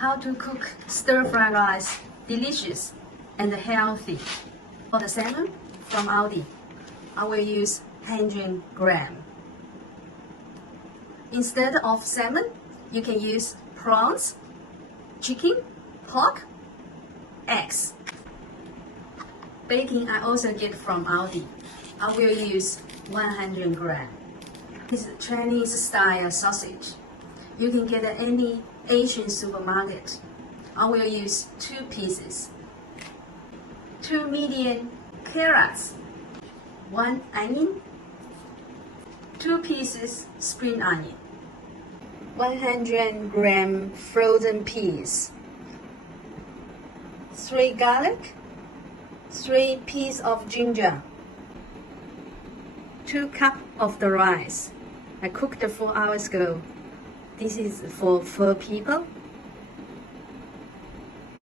How to cook stir-fried rice, delicious and healthy. For the salmon from Aldi, I will use 100 gram. Instead of salmon, you can use prawns, chicken, pork, eggs. Bacon I also get from Aldi. I will use 100 gram. This is Chinese style sausage. You can get at any Asian supermarket. I will use 2 pieces. 2 medium carrots, 1 onion, 2 pieces spring onion, 100 gram frozen peas, 3 garlic, 3 pieces of ginger, 2 cups of the rice. I cooked 4 hours ago. This is for 4 people.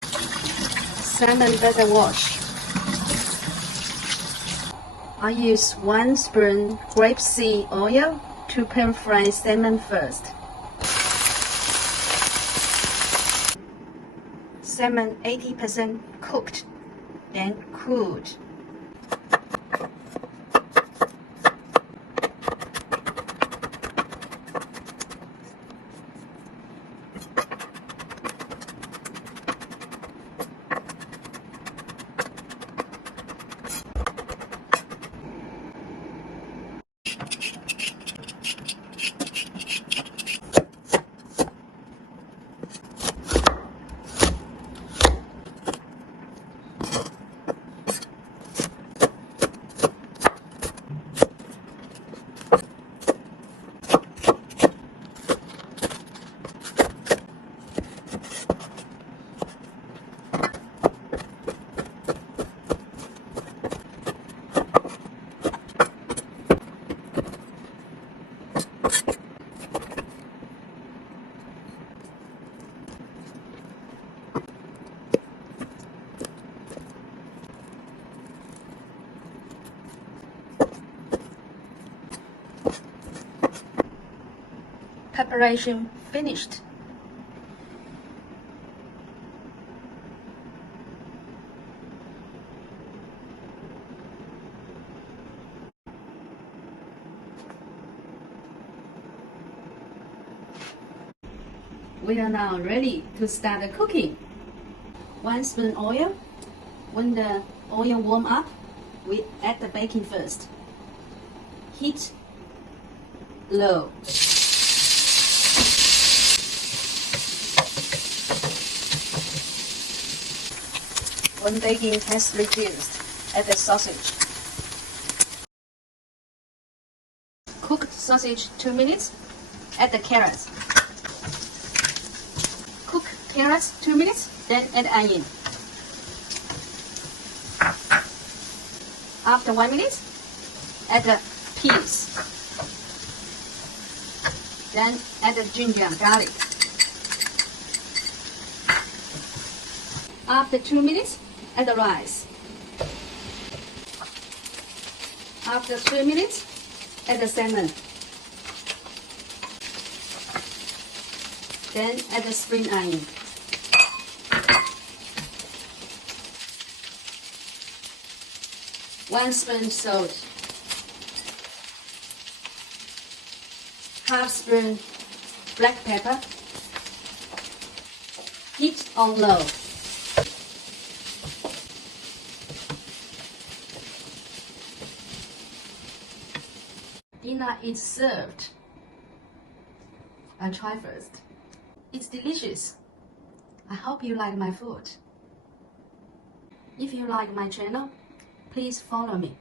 Salmon better wash. I use 1 spoon grapeseed oil to pan fry salmon first. Salmon 80% cooked, then cooled. Preparation finished. We are now ready to start cooking. 1 spoon oil. When the oil warm up, we add the bacon first. Heat low. When bacon has reduced, add the sausage. Cook sausage 2 minutes. Add the carrots. Cook carrots 2 minutes, then add onion. After 1 minute, add the peas. Then add the ginger and garlic. After 2 minutes, add the rice. After 3 minutes, add the salmon. Then add the spring onion. One spoon salt. Half spoon black pepper. Heat on low. Dinner is served. I'll try first. It's delicious. I hope you like my food. If you like my channel, please follow me.